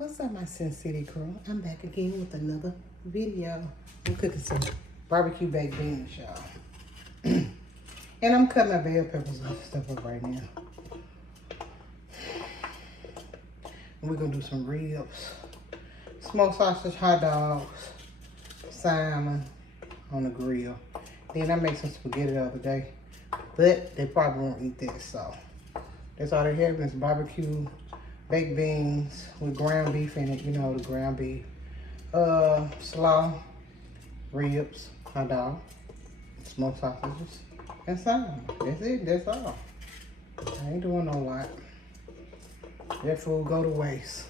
What's up, my Sin City crew? I'm back again with another video. I'm cooking some barbecue baked beans, y'all. And I'm cutting my bell peppers and stuff up right now. And we're gonna do some ribs, smoked sausage, hot dogs, salmon on the grill. Then I made some spaghetti the other day, but they probably won't eat that, so that's all they have is barbecue baked beans with ground beef in it. You know, the ground beef, slaw, ribs, hot dog, smoked sausages, and salmon. That's it. That's all. I ain't doing no lot. That food go to waste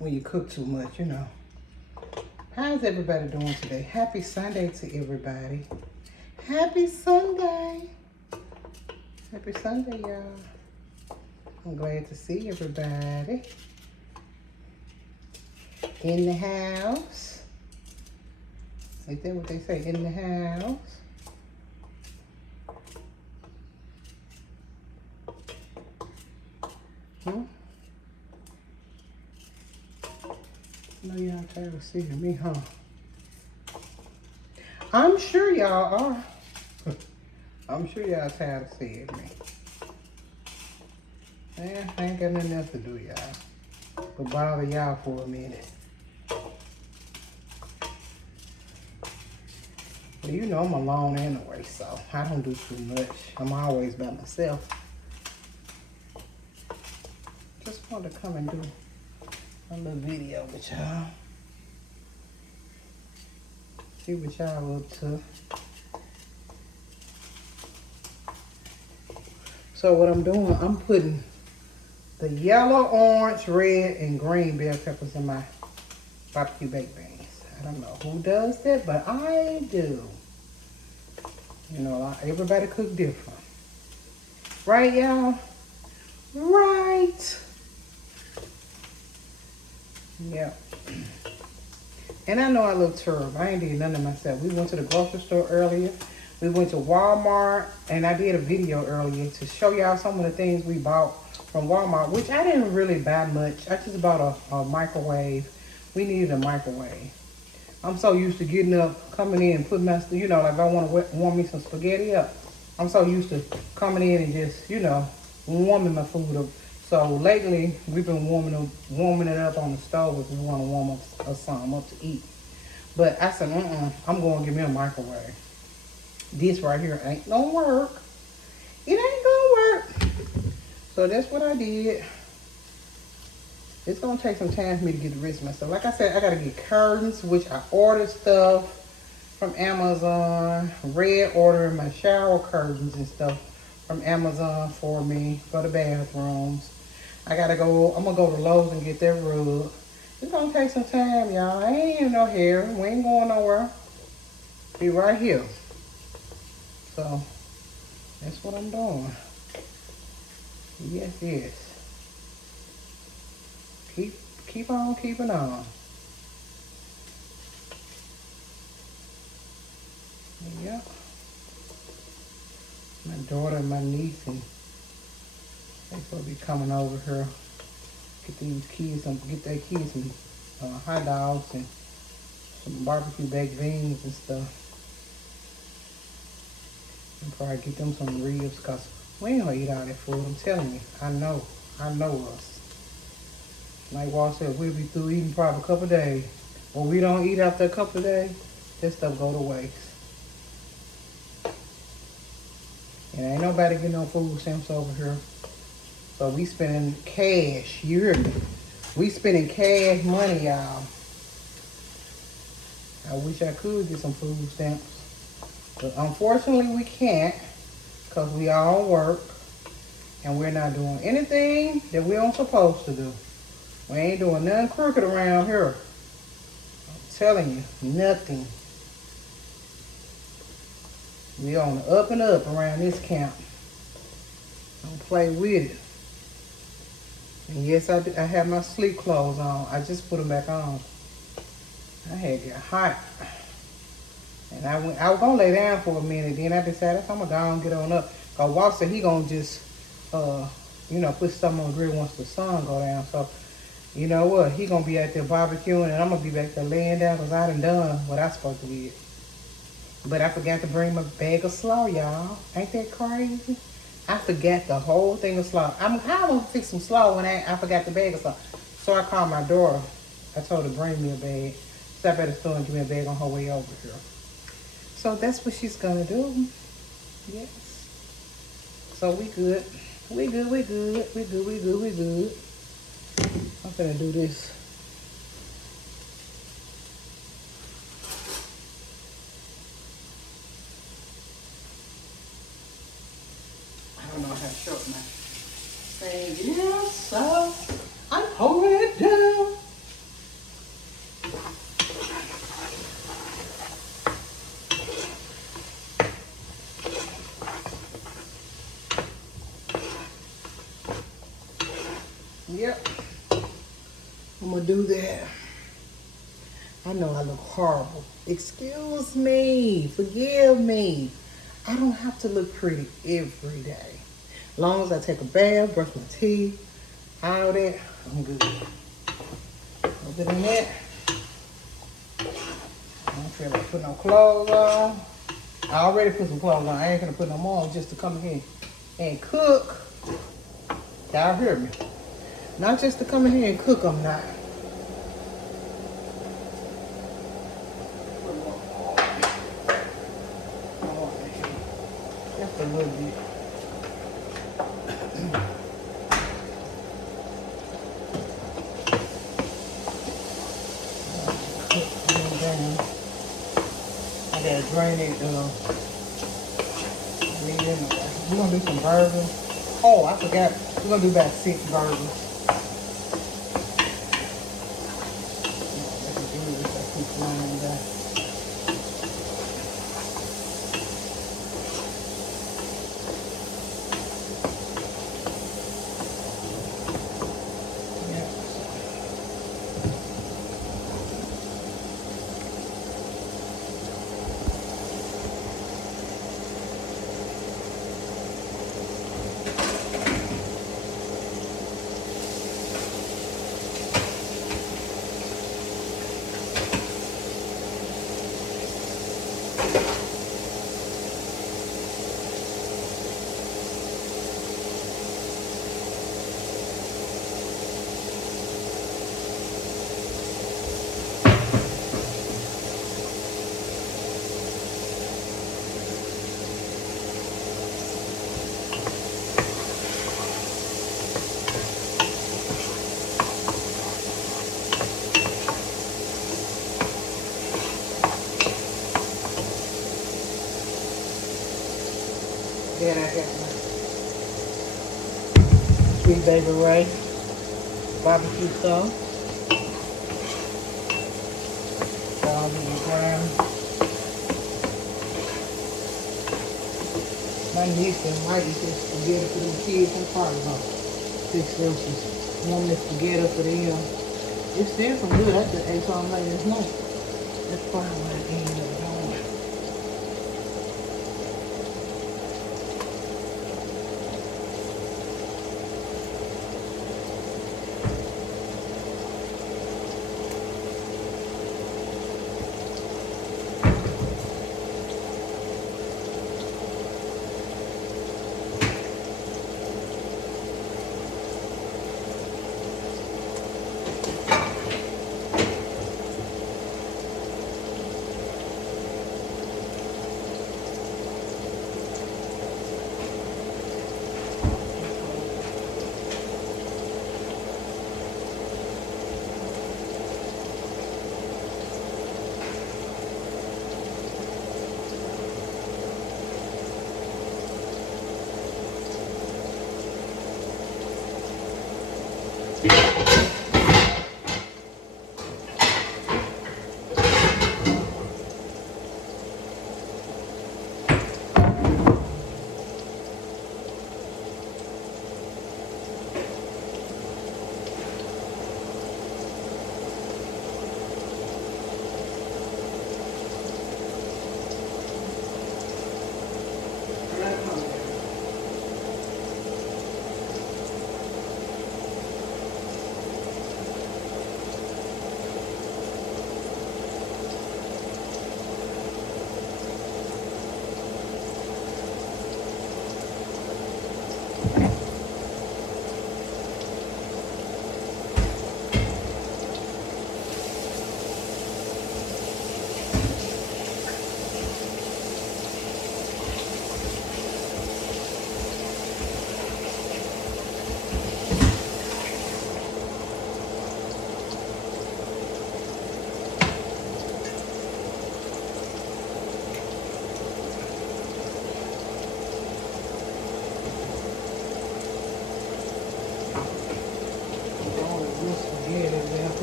when you cook too much, you know. How's everybody doing today? Happy Sunday to everybody. Happy Sunday. Happy Sunday, y'all. I'm glad to see everybody in the house. Ain't that what they say? In the house. I know y'all tired of seeing me, huh? I'm sure y'all are. I'm sure y'all tired of seeing me. Man, I ain't got nothing else to do, y'all, but bother y'all for a minute. Well, you know I'm alone anyway, so I don't do too much. I'm always by myself. Just wanted to come and do a little video with y'all. See what y'all up to. So what I'm doing, I'm putting the yellow, orange, red, and green bell peppers in my barbecue baked beans. I don't know who does that, but I do. You know, everybody cook different. Right, y'all? Right. Yep. And I know I look terrible. I ain't did nothing myself. We went to the grocery store earlier. We went to Walmart, and I did a video earlier to show y'all some of the things we bought from Walmart, which I didn't really buy much. I just bought a microwave. We needed a microwave. I'm so used to getting up, coming in, and putting my, you know, like I want to warm me some spaghetti up. I'm so used to coming in and just, you know, warming my food up. So lately, we've been warming it up on the stove if we want to warm up something up to eat. But I said, I'm going to get me a microwave. This right here ain't gonna work. It ain't gonna work. So that's what I did. It's gonna take some time for me to get the rest of my stuff. Like I said, I gotta get curtains, which I ordered stuff from Amazon. Red ordering my shower curtains and stuff from Amazon for me for the bathrooms. I'm gonna go to Lowe's and get that rug. It's gonna take some time, y'all. I ain't in no hair. We ain't going nowhere. Be right here. So that's what I'm doing. Yes, yes. Keep on keeping on. Yep. My daughter and my niece, and they supposed to be coming over here. Get their kids some hot dogs and some barbecue baked beans and stuff. And probably get them some ribs, because we ain't gonna eat all that food. I'm telling you. I know us. Like Walt said, we'll be through eating probably a couple of days. When we don't eat after a couple of days, that stuff go to waste. And ain't nobody getting no food stamps over here. So we spending cash. You hear me? We spending cash money, y'all. I wish I could get some food stamps. But unfortunately, we can't, because we all work and we're not doing anything that we aren't supposed to do. We ain't doing nothing crooked around here. I'm telling you, nothing. We on the up and up around this camp. Don't play with it. And yes, I have my sleep clothes on. I just put them back on. I had to get hot. And I was going to lay down for a minute. Then I decided I'm going to go and get on up. Because Walt said he going to just, put something on the grill once the sun go down. So You know what? He gonna be out there barbecuing, and I'm gonna be back there laying down because I done what I supposed to do. But I forgot to bring my bag of slaw, y'all. Ain't that crazy? I forgot the whole thing of slaw. How am I gonna fix some slaw when I forgot the bag of slaw? So I called my daughter. I told her to bring me a bag. Stop at the store and give me a bag on her way over here. So that's what she's gonna do. Yes. So we good. We good, we good. We good, we good, we good. I'm gonna do this. I don't know how short my thing is, so I'm holding it down. Yep. I'm gonna do that. I know I look horrible. Excuse me. Forgive me. I don't have to look pretty every day. As long as I take a bath, brush my teeth, all that, I'm good. Other than that, I don't feel like putting no clothes on. I already put some clothes on. I ain't gonna put no more on just to come in here and cook. Y'all hear me? Not just to come in here and cook, I'm not. Just a little bit. I gotta drain it. We're gonna do some burgers. Oh, I forgot. We're gonna do about 6 burgers. Then I got my Sweet Baby Ray barbecue sauce. So I'll be brown. My niece and might eat this spaghetti for them kids. I'm probably gonna fix them some warm spaghetti for them. It's still some good. I just ate something late this night. That's probably what I ended up doing.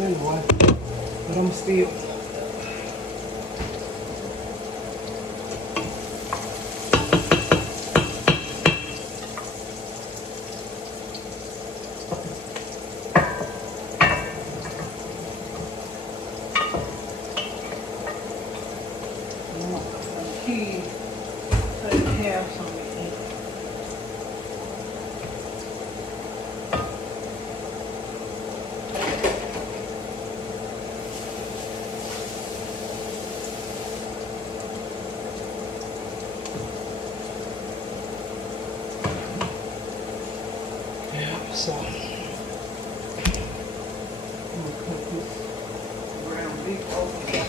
anyway. But I'm still. Kids, so they can have something to eat. So, I'm gonna cut this ground beef open.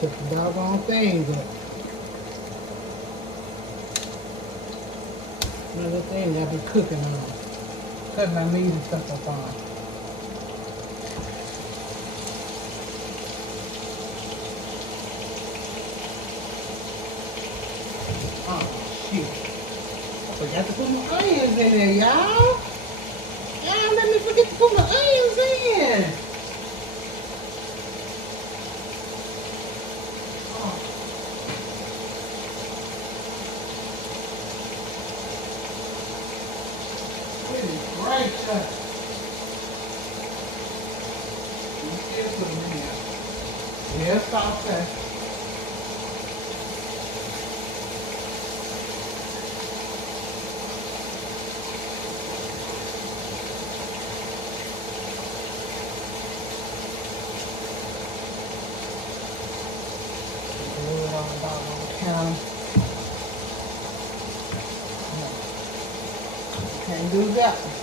Check the doggone thing up. Another thing I be cooking on. Cutting my meat and stuff up on. Oh, shit. I forgot to put my onions in there, y'all. Y'all let me forget to put my onions in. Oh. Goodness gracious. You still put them in there. Yes, I'll say. Can't do that.